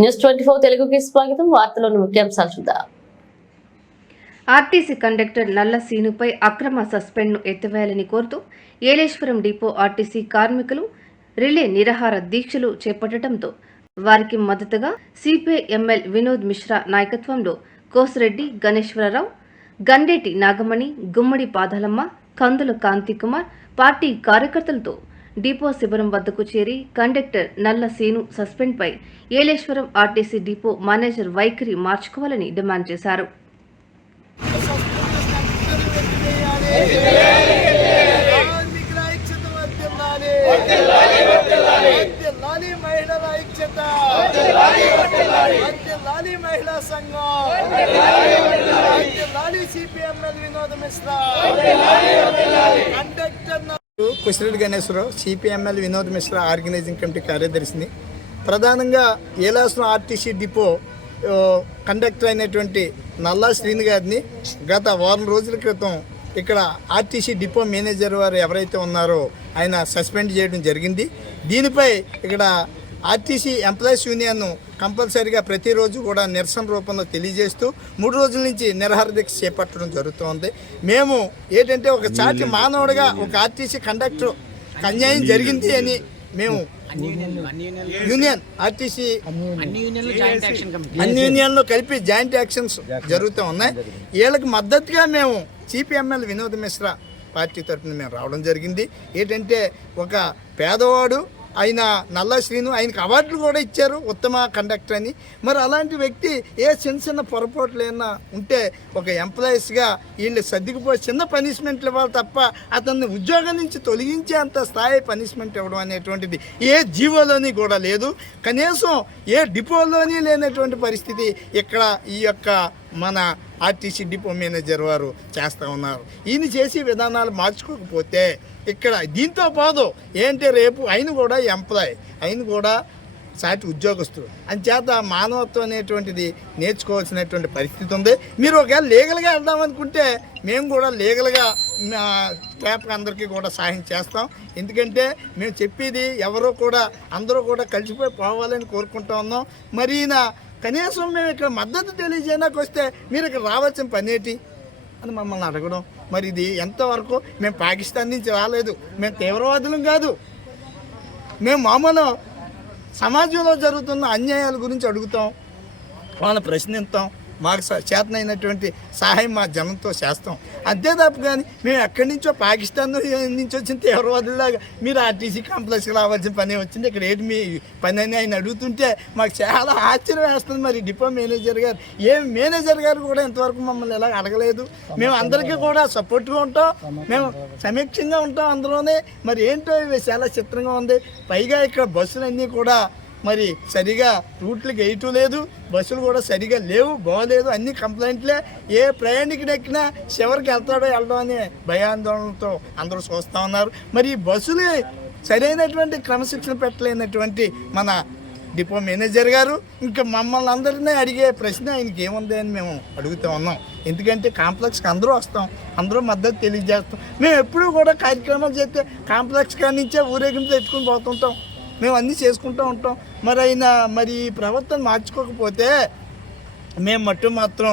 News 24 తెలుగుకి స్వాగతం. వార్తలోని ముఖ్యాంశాలు చూద్దాం. ఆర్టీసీ కండక్టర్ నల్ల సీనుపై అక్రమ సస్పెండ్ను ఎత్తివేయాలని కోరుతూ ఏలేశ్వరం డిపో ఆర్టీసీ కార్మికులు రిలే నిరాహార దీక్షలు చేపట్టడంతో వారికి మద్దతుగా సిపిఐ ఎంఎల్ వినోద్ మిశ్రా నాయకత్వంలో కోసిరెడ్డి గణేశ్వరరావు, గండేటి నాగమణి, గుమ్మడి పాదాలమ్మ, కందుల కాంతి కుమార్ పార్టీ కార్యకర్తలతో డిపో శిబిరం వద్దకు చేరి కండక్టర్ నల్ల సీను సస్పెండ్పై ఏలేశ్వరం ఆర్టీసీ డిపో మేనేజర్ వైఖరి మార్చుకోవాలని డిమాండ్ చేశారు. Kosireddy Ganeswararao, CPI ML Vinod Mishra organizing committee కార్యదర్శిని. ప్రధానంగా ఏలేశ్వరం ఆర్టీసీ డిపో కండక్టర్ అయినటువంటి నల్లా శ్రీని గారిని గత వారం రోజుల క్రితం ఇక్కడ ఆర్టీసీ డిపో మేనేజర్ వారు ఎవరైతే ఉన్నారో ఆయన సస్పెండ్ చేయడం జరిగింది. దీనిపై ఇక్కడ ఆర్టీసీ ఎంప్లాయీస్ యూనియన్ కంపల్సరీగా ప్రతిరోజు కూడా నిరసన రూపంలో తెలియజేస్తూ 3 రోజుల నుంచి నిరాహార దీక్ష చేపట్టడం జరుగుతోంది. మేము ఏంటంటే ఒక చాటి మానవుడిగా ఒక ఆర్టీసీ కండక్టర్ అన్యాయం జరిగింది అని మేము యూనియన్ ఆర్టీసీ అన్ని యూనియన్లు కలిపి జాయింట్ యాక్షన్స్ జరుగుతూ ఉన్నాయి. వీళ్ళకి మద్దతుగా మేము సిపిఎంఎల్ వినోద్ మిశ్రా పార్టీ తరఫున మేము రావడం జరిగింది. ఏంటంటే ఒక పేదవాడు ఆయన నల్ల శ్రీను, ఆయనకు అవార్డులు కూడా ఇచ్చారు ఉత్తమ కండక్టర్ అని. మరి అలాంటి వ్యక్తి ఏ చిన్న పొరపాట్లు ఏమన్నా ఉంటే ఒక ఎంప్లాయీస్గా వీళ్ళు సర్దుకుపోయి చిన్న పనిష్మెంట్లు ఇవ్వాలి తప్ప అతన్ని ఉద్యోగం నుంచి తొలగించే అంత స్థాయి పనిష్మెంట్ ఇవ్వడం అనేటువంటిది ఏ జీవోలోని కూడా లేదు. కనీసం ఏ డిపోలోని లేనటువంటి పరిస్థితి ఇక్కడ ఈ యొక్క మన ఆర్టీసీ డిపో మేనేజర్ వారు చేస్తూ ఉన్నారు. ఈయన చేసే విధానాలు మార్చుకోకపోతే ఇక్కడ దీంతో పోదు. ఏంటి రేపు ఆయన కూడా ఎంప్లాయ్, ఆయన కూడా సాటి ఉద్యోగస్తుడు అంచేత మానవత్వం అనేటువంటిది నేర్చుకోవాల్సినటువంటి పరిస్థితి ఉంది. మీరు ఒకవేళ లీగల్గా వెళ్దామనుకుంటే మేము కూడా లీగల్గా స్టాఫ్ అందరికీ కూడా సహాయం చేస్తాం. ఎందుకంటే మేము చెప్పేది ఎవరో కూడా అందరూ కూడా కలిసిపోయి పోవాలని కోరుకుంటా ఉన్నాం. మరి కనీసం మేము ఇక్కడ మద్దతు తెలియజేయడానికి వస్తే మీరు ఇక్కడ రావాల్సిన పని ఏంటి అని మమ్మల్ని అడగడం. మరి ఇది ఎంతవరకు? మేము పాకిస్తాన్ నుంచి రాలేదు, మేము తీవ్రవాదులం కాదు, మేము మామూలు సమాజంలో జరుగుతున్న అన్యాయాల గురించి అడుగుతాం, వాళ్ళని ప్రశ్నిస్తాం, మాకు చేతనైనటువంటి సహాయం మా జనంతో చేస్తాం. అంతే తప్ప కానీ మేము ఎక్కడి నుంచో పాకిస్తాన్ నుంచి వచ్చిన తీవ్రవాదులాగా మీరు ఆర్టీసీ కాంప్లెక్స్కి రావాల్సిన పని వచ్చింది, ఇక్కడ ఏంటి మీ పని అని ఆయన అడుగుతుంటే మాకు చాలా ఆశ్చర్యం వేస్తుంది. మరి డిపో మేనేజర్ గారు మేనేజర్ గారు కూడా ఇంతవరకు మమ్మల్ని ఎలా అడగలేదు. మేము అందరికీ కూడా సపోర్ట్గా ఉంటాం, మేము సమీక్షంగా ఉంటాం అందులోనే. మరి ఏంటో ఇవి చాలా చిత్రంగా ఉంది. పైగా ఇక్కడ బస్సులన్నీ కూడా మరి సరిగా రూట్లకు వేయటం లేదు, బస్సులు కూడా సరిగా లేవు, బాగోలేదు, అన్ని కంప్లైంట్లే. ఏ ప్రయాణికుడు ఎక్కినా చివరికి వెళ్ళడం అనే భయాందోళనతో అందరూ చూస్తూ ఉన్నారు. మరి ఈ బస్సులు సరైనటువంటి క్రమశిక్షణ పెట్టలేనటువంటి మన డిపో మేనేజర్ గారు ఇంకా మమ్మల్ని అందరినీ అడిగే ప్రశ్న ఆయనకి ఏముంది అని మేము అడుగుతూ ఉన్నాం. ఎందుకంటే కాంప్లెక్స్కి అందరూ వస్తాం, అందరూ మద్దతు తెలియజేస్తాం. మేము ఎప్పుడూ కూడా కార్యక్రమాలు చేస్తే కాంప్లెక్స్ కాడి నుంచే ఊరేగింపు ఎత్తుకుని పోతుంటాం, మేము అన్నీ చేసుకుంటూ ఉంటాం. మరి ఆయన మరి ప్రవర్తన మార్చుకోకపోతే మేము మాత్రం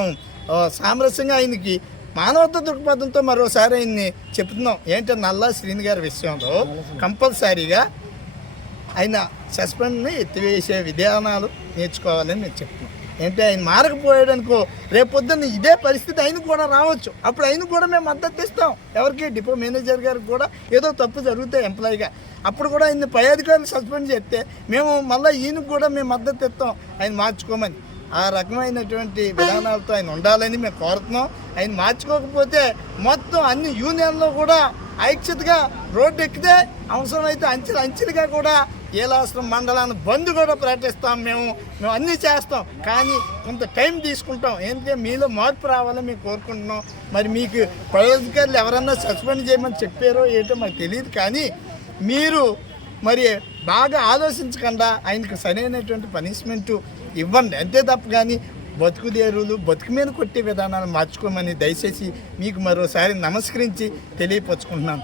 సామరస్యంగా ఆయనకి మానవతా దృక్పథంతో మరోసారి ఆయన్ని చెప్తున్నాం. ఏంటంటే నల్లా శ్రీని గారి విషయంలో కంపల్సరీగా ఆయన సస్పెండ్ని ఎత్తివేసే విధానాలు నేర్చుకోవాలని మేము చెప్తున్నాం. అంటే ఆయన మారకపోయాడనుకో రేపొద్దున్న ఇదే పరిస్థితి ఆయన కూడా రావచ్చు. అప్పుడు ఆయన కూడా మేము మద్దతు ఇస్తాం. ఎవరికి? డిపో మేనేజర్ గారికి కూడా ఏదో తప్పు జరుగుతాయి ఎంప్లాయీగా, అప్పుడు కూడా ఆయన పై అధికారులు సస్పెండ్ చేస్తే మేము మళ్ళీ ఈయనకు కూడా మేము మద్దతు ఇస్తాం ఆయన మార్చుకోమని. ఆ రకమైనటువంటి విధానాలతో ఆయన ఉండాలని మేము కోరుతున్నాం. ఆయన మార్చుకోకపోతే మొత్తం అన్ని యూనియన్లో కూడా ఐక్యతగా రోడ్డు ఎక్కితే అవసరమైతే అంచెలుగా కూడా ఏలేశ్వరం మండలాన్ని బంద్ కూడా ప్రకటిస్తాం. మేము అన్నీ చేస్తాం, కానీ కొంత టైం తీసుకుంటాం. ఎందుకంటే మీలో మార్పు రావాలని మేము కోరుకుంటున్నాం. మరి మీకు పై అధికారులు ఎవరన్నా సస్పెండ్ చేయమని చెప్పారో ఏంటో మాకు తెలియదు, కానీ మీరు మరి బాగా ఆలోచించకుండా ఆయనకు సరైనటువంటి పనిష్మెంటు ఇవ్వండి అంతే తప్ప. కానీ బతుకుదేరులు బతుకు మీద కొట్టే విధానాలు మార్చుకోమని దయచేసి మీకు మరోసారి నమస్కరించి తెలియపరుచుకుంటున్నాను.